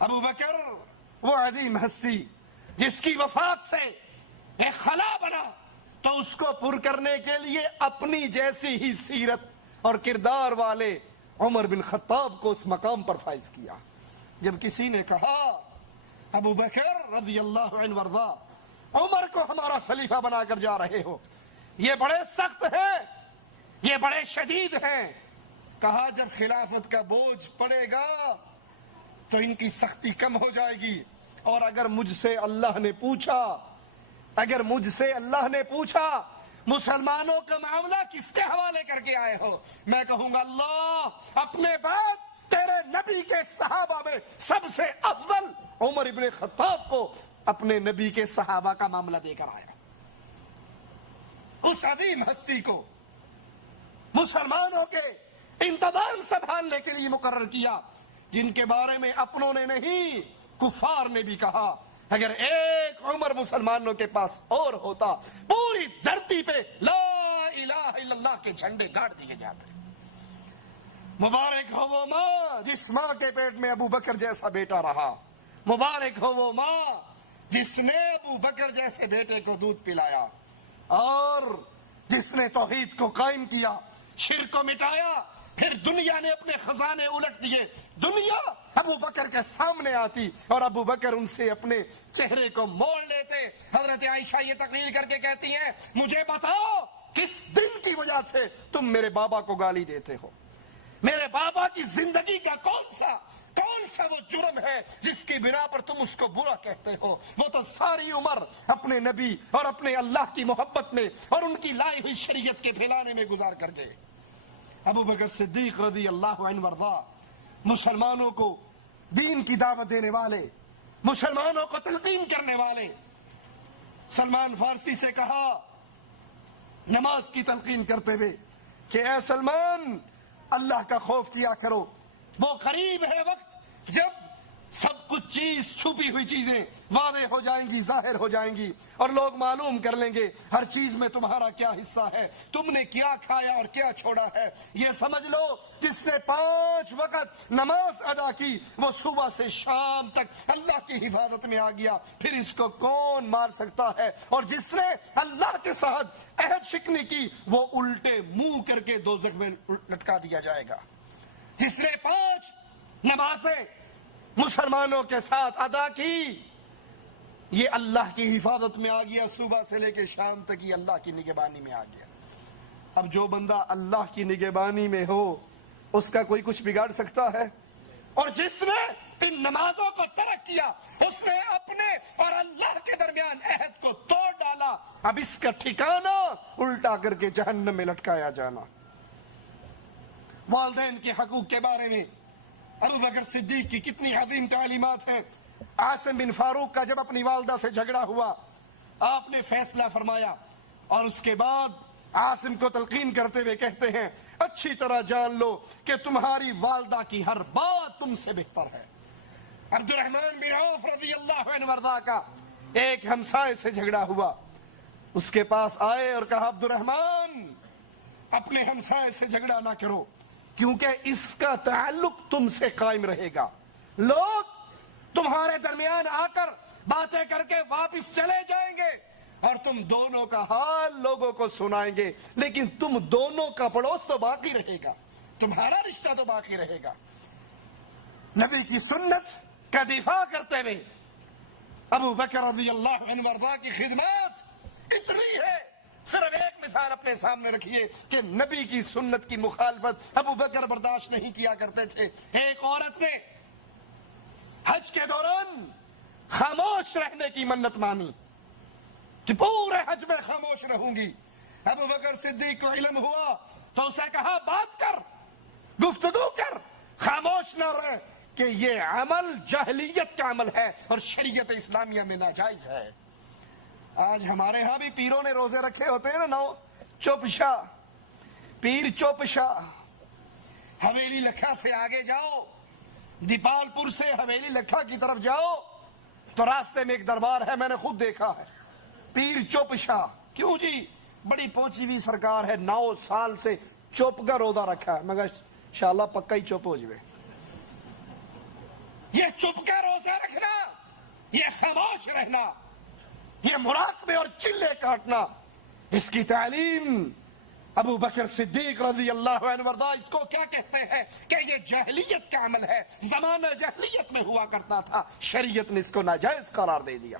ابو بکر وہ عظیم ہستی جس کی وفات سے ایک خلا بنا تو اس کو پر کرنے کے لیے اپنی جیسی ہی سیرت اور کردار والے عمر بن خطاب کو اس مقام پر فائز کیا. جب کسی نے کہا ابو بکر رضی اللہ عنہ وارضا عمر کو ہمارا خلیفہ بنا کر جا رہے ہو، یہ بڑے سخت ہیں، یہ بڑے شدید ہیں، کہا جب خلافت کا بوجھ پڑے گا تو ان کی سختی کم ہو جائے گی، اور اگر مجھ سے اللہ نے پوچھا مسلمانوں کا معاملہ کس کے حوالے کر کے آئے ہو، میں کہوں گا اللہ اپنے بعد تیرے نبی کے صحابہ میں سب سے افضل عمر ابن خطاب کو اپنے نبی کے صحابہ کا معاملہ دے کر آیا. اس عظیم ہستی کو مسلمانوں کے انتظام سنبھالنے کے لیے مقرر کیا، جن کے بارے میں اپنوں نے نہیں کفار نے بھی کہا اگر ایک عمر مسلمانوں کے پاس اور ہوتا پوری دھرتی پہ لا الہ الا اللہ کے جھنڈے گاڑ دیے جاتے. مبارک ہو وہ ماں جس ماں کے پیٹ میں ابو بکر جیسا بیٹا رہا، مبارک ہو وہ ماں جس نے ابو بکر جیسے بیٹے کو دودھ پلایا اور جس نے توحید کو قائم کیا، شرک کو مٹایا. پھر دنیا نے اپنے خزانے الٹ دیے، دنیا ابو بکر کے سامنے آتی اور ابو بکر ان سے اپنے چہرے کو موڑ لیتے. حضرت عائشہ یہ تقریر کر کے کہتی ہیں مجھے بتاؤ کس دن کی وجہ سے تم میرے بابا کو گالی دیتے ہو، میرے بابا کی زندگی کا کون سا وہ جرم ہے جس کی بنا پر تم اس کو برا کہتے ہو. وہ تو ساری عمر اپنے نبی اور اپنے اللہ کی محبت میں اور ان کی لائی ہوئی شریعت کے پھیلانے میں گزار کر گئے. ابو بکر صدیق رضی اللہ عنہ وارضا مسلمانوں کو دین کی دعوت دینے والے، مسلمانوں کو تلقین کرنے والے. سلمان فارسی سے کہا نماز کی تلقین کرتے ہوئے کہ اے سلمان اللہ کا خوف کیا کرو، وہ قریب ہے وقت جب سب کچھ چیز چھپی ہوئی چیزیں واضح ہو جائیں گی، ظاہر ہو جائیں گی اور لوگ معلوم کر لیں گے ہر چیز میں تمہارا کیا حصہ ہے، تم نے کیا کھایا اور کیا چھوڑا ہے. یہ سمجھ لو جس نے 5 وقت نماز ادا کی وہ صبح سے شام تک اللہ کی حفاظت میں آ گیا، پھر اس کو کون مار سکتا ہے. اور جس نے اللہ کے ساتھ عہد شکنی کی وہ الٹے منہ کر کے دوزخ میں لٹکا دیا جائے گا. جس نے 5 نمازیں مسلمانوں کے ساتھ ادا کی یہ اللہ کی حفاظت میں آ گیا، صبح سے لے کے شام تک یہ اللہ کی نگہبانی میں آ گیا. اب جو بندہ اللہ کی نگہبانی میں ہو اس کا کوئی کچھ بگاڑ سکتا ہے؟ اور جس نے ان نمازوں کو ترک کیا اس نے اپنے اور اللہ کے درمیان عہد کو توڑ ڈالا. اب اس کا ٹھکانہ الٹا کر کے جہنم میں لٹکایا جانا. والدین کے حقوق کے بارے میں ابو بکر صدیق کی کتنی عظیم تعلیمات ہیں. عاصم بن فاروق کا جب اپنی والدہ سے جھگڑا ہوا آپ نے فیصلہ فرمایا اور اس کے بعد عاصم کو تلقین کرتے ہوئے کہتے ہیں اچھی طرح جان لو کہ تمہاری والدہ کی ہر بات تم سے بہتر ہے. عبد الرحمن بن عوف رضی اللہ عنہ وارضا کا ایک ہمسائے سے جھگڑا ہوا، اس کے پاس آئے اور کہا عبد الرحمن اپنے ہمسائے سے جھگڑا نہ کرو کیونکہ اس کا تعلق تم سے قائم رہے گا. لوگ تمہارے درمیان آ کر باتیں کر کے واپس چلے جائیں گے اور تم دونوں کا حال لوگوں کو سنائیں گے، لیکن تم دونوں کا پڑوس تو باقی رہے گا، تمہارا رشتہ تو باقی رہے گا. نبی کی سنت کا دفاع کرتے ہوئے ابو بکر رضی اللہ عنہ وارضا کی خدمات اتنی ہے. صرف ایک مثال اپنے سامنے رکھیے کہ نبی کی سنت کی مخالفت ابو بکر برداشت نہیں کیا کرتے تھے. ایک عورت نے حج کے دوران خاموش رہنے کی منت مانی کہ پورے حج میں خاموش رہوں گی. ابو بکر صدیق کو علم ہوا تو اسے کہا بات کر، گفتگو کر، خاموش نہ رہ کہ یہ عمل جاہلیت کا عمل ہے اور شریعت اسلامیہ میں ناجائز ہے. آج ہمارے ہاں بھی پیروں نے روزے رکھے ہوتے ہیں نا، چپ شاہ، پیر چپ شاہ. حویلی لکھا سے آگے جاؤ، دیپال پور سے حویلی لکھا کی طرف جاؤ تو راستے میں ایک دربار ہے، میں نے خود دیکھا ہے. پیر چپ شاہ کیوں جی؟ بڑی پہنچی ہوئی سرکار ہے، 9 سال سے چپ کا روزہ رکھا ہے، مگر انشاءاللہ پکا ہی چپ ہو جائے. یہ چپ کا روزہ خاموش رہنا، یہ مراقبے اور چلے کاٹنا، اس کی تعلیم ابو بکر صدیق رضی اللہ عنہ وارضا اس کو کیا کہتے ہیں کہ یہ جاہلیت کا عمل ہے، زمانہ جاہلیت میں ہوا کرتا تھا، شریعت نے اس کو ناجائز قرار دے دیا۔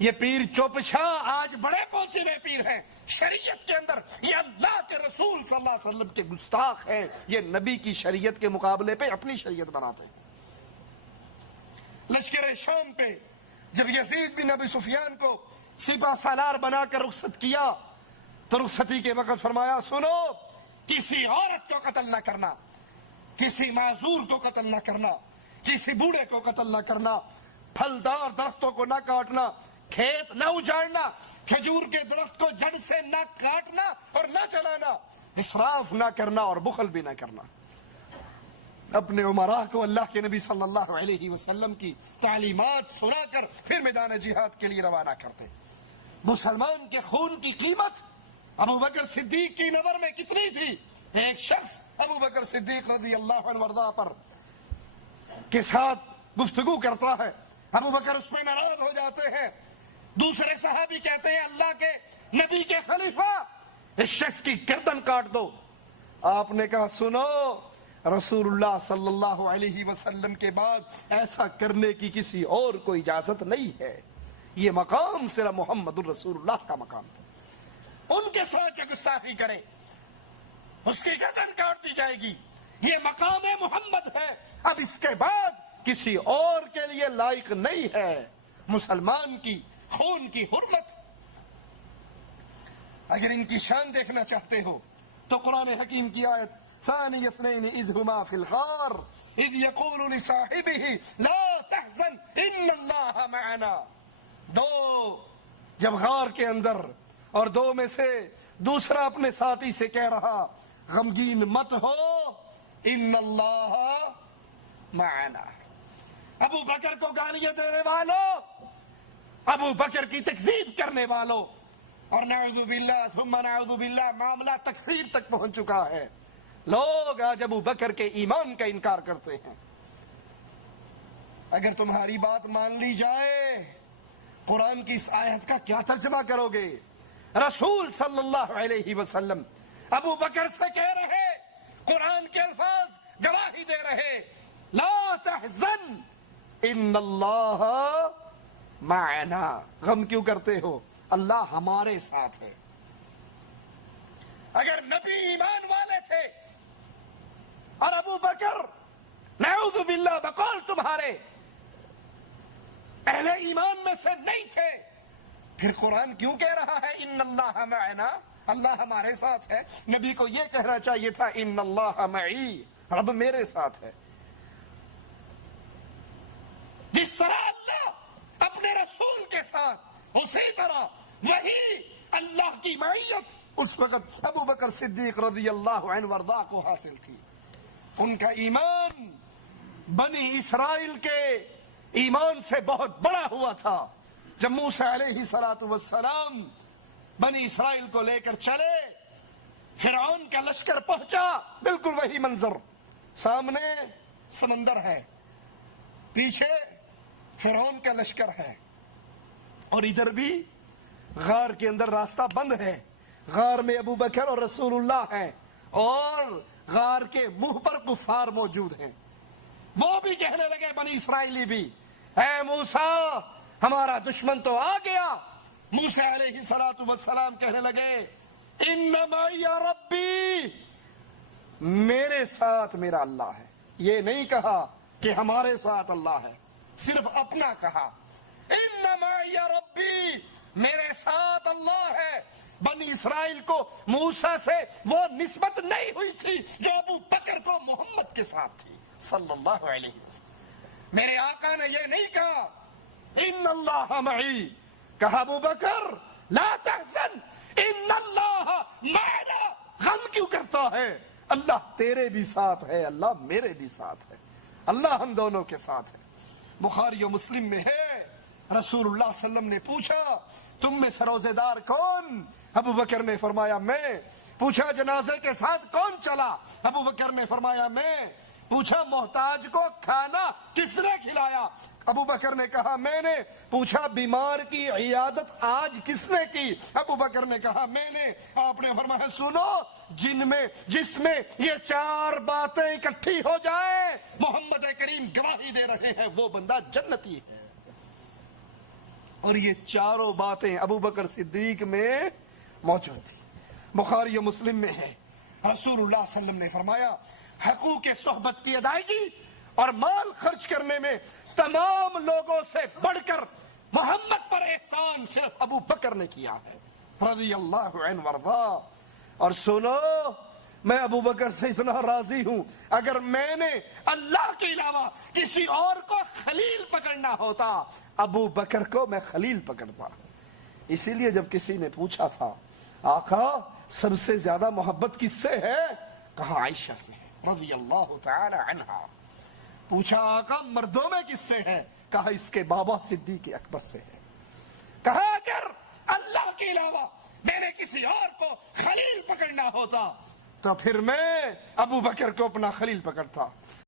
یہ پیر چوپشاہ آج بڑے پہنچے ہوئے پیر ہیں شریعت کے اندر، یہ اللہ کے رسول صلی اللہ علیہ وسلم کے گستاخ ہیں، یہ نبی کی شریعت کے مقابلے پہ اپنی شریعت بناتے ہیں۔ لشکر شام پہ جب یزید بن ابی سفیان کو سپہ سالار بنا کر رخصت کیا تو رخصتی کے وقت فرمایا سنو، کسی عورت کو قتل نہ کرنا، کسی معذور کو قتل نہ کرنا، کسی بوڑھے کو قتل نہ کرنا، پھلدار درختوں کو نہ کاٹنا، کھیت نہ اجاڑنا، کھجور کے درخت کو جڑ سے نہ کاٹنا اور نہ جلانا، اسراف نہ کرنا اور بخل بھی نہ کرنا۔ اپنے امراء کو اللہ کے نبی صلی اللہ علیہ وسلم کی تعلیمات سنا کر پھر میدان جہاد کے لیے روانہ کرتے۔ مسلمان کے خون کی قیمت ابو بکر صدیق کی نظر میں کتنی تھی؟ ایک شخص ابو بکر صدیق رضی اللہ عنہ وارضا پر کے ساتھ گفتگو کرتا ہے، ابو بکر اس میں ناراض ہو جاتے ہیں، دوسرے صحابی کہتے ہیں اللہ کے نبی کے خلیفہ اس شخص کی گردن کاٹ دو۔ آپ نے کہا سنو، رسول اللہ صلی اللہ علیہ وسلم کے بعد ایسا کرنے کی کسی اور کو اجازت نہیں ہے، یہ مقام صرف محمد الرسول اللہ کا مقام تھا، ان کے ساتھ جو گستاخی کرے اس کی گردن کاٹ دی جائے گی، یہ مقام محمد ہے، اب اس کے بعد کسی اور کے لیے لائق نہیں ہے۔ مسلمان کی خون کی حرمت، اگر ان کی شان دیکھنا چاہتے ہو تو قرآن حکیم کی آیت ثانی اثنین اذ ہما فی الغار اذ یقول لصاحبہ لا تحزن ان اللہ معنا، دو جب غار کے اندر اور دو میں سے دوسرا اپنے ساتھی سے کہہ رہا غمگین مت ہو ان اللہ معنا۔ ابو بکر کو گالیاں دینے والوں، ابو بکر کی تکذیب کرنے والوں، اور نعوذ باللہ ثم نعوذ باللہ معاملہ تکفیر تک پہنچ چکا ہے، لوگ آج ابو بکر کے ایمان کا انکار کرتے ہیں۔ اگر تمہاری بات مان لی جائے، قرآن کی اس آیت کا کیا ترجمہ کرو گے؟ رسول صلی اللہ علیہ وسلم ابو بکر سے کہہ رہے، قرآن کے الفاظ گواہی دے رہے، لا تحزن ان اللہ معنا، غم کیوں کرتے ہو، اللہ ہمارے ساتھ ہے۔ اگر نبی ایمان والے تھے اور ابو بکر نعوذ باللہ بقول تمہارے اہل ایمان میں سے نہیں تھے، پھر قرآن کیوں کہہ رہا ہے ان اللہ معنا، اللہ ہمارے ساتھ ہے؟ نبی کو یہ کہنا چاہیے تھا ان اللہ معی، رب میرے ساتھ ہے۔ جس طرح اللہ اپنے رسول کے ساتھ، اسی طرح وہی اللہ کی معیت اس وقت ابو بکر صدیق رضی اللہ عنہ وارضا کو حاصل تھی۔ ان کا ایمان بنی اسرائیل کے ایمان سے بہت بڑا ہوا تھا۔ جب موسیٰ علیہ السلام بنی اسرائیل کو لے کر چلے، فرعون کا لشکر پہنچا، بالکل وہی منظر، سامنے سمندر ہے، پیچھے فرعون کا لشکر ہے، اور ادھر بھی غار کے اندر راستہ بند ہے، غار میں ابو بکر اور رسول اللہ ہیں، اور غار کے منہ پر کفار موجود ہیں۔ وہ بھی کہنے لگے، بنی اسرائیلی بھی، اے موسیٰ ہمارا دشمن تو آ گیا۔ موسیٰ علیہ السلام کہنے لگے ان معی ربی، میرے ساتھ میرا اللہ ہے، یہ نہیں کہا کہ ہمارے ساتھ اللہ ہے، صرف اپنا کہا، ان معی ربی، میرے ساتھ اللہ ہے۔ بنی اسرائیل کو موسیٰ سے وہ نسبت نہیں ہوئی تھی جو ابو بکر کو محمد کے ساتھ تھی صلی اللہ علیہ وسلم۔ میرے آقا نے یہ نہیں کہا ان اللہ معی، کہا ابو بکر لا تحزن ان اللہ معنا، غم کیوں کرتا ہے، اللہ تیرے بھی ساتھ ہے، اللہ میرے بھی ساتھ ہے، اللہ ہم دونوں کے ساتھ ہے۔ بخاری و مسلم میں ہے، رسول اللہ صلی اللہ علیہ وسلم نے پوچھا تم میں سے روزے دار کون؟ ابو بکر نے فرمایا میں۔ پوچھا جنازے کے ساتھ کون چلا؟ ابو بکر نے فرمایا میں۔ پوچھا محتاج کو کھانا کس نے کھلایا؟ ابو بکر نے کہا میں نے۔ پوچھا بیمار کی عیادت آج کس نے کی؟ ابو بکر نے کہا میں نے۔ آپ نے فرمایا سنو، جس میں یہ 4 باتیں اکٹھی ہو جائیں، محمد کریم گواہی دے رہے ہیں وہ بندہ جنتی ہے۔ اور یہ 4 باتیں ابو بکر صدیق میں موجود تھی، بخاری و مسلم میں ہے۔ رسول اللہ صلی اللہ علیہ وسلم نے فرمایا حقوق صحبت کی ادائیگی اور مال خرچ کرنے میں تمام لوگوں سے بڑھ کر محمد پر احسان صرف ابو بکر نے کیا ہے رضی اللہ عنہ وارضا۔ اور سنو، میں ابو بکر سے اتنا راضی ہوں، اگر میں نے اللہ کے علاوہ کسی اور کو خلیل پکڑنا ہوتا، ابو بکر کو میں خلیل پکڑتا۔ اسی لیے جب کسی نے پوچھا تھا آقا سب سے زیادہ محبت کس سے ہے؟ کہا عائشہ سے ہے رضی اللہ تعالی عنہا۔ پوچھا آقا مردوں میں کس سے ہے؟ کہا اس کے بابا صدیق اکبر سے ہے۔ کہا اگر اللہ کے علاوہ میں نے کسی اور کو خلیل پکڑنا ہوتا تو پھر میں ابو بکر کو اپنا خلیل پکڑتا۔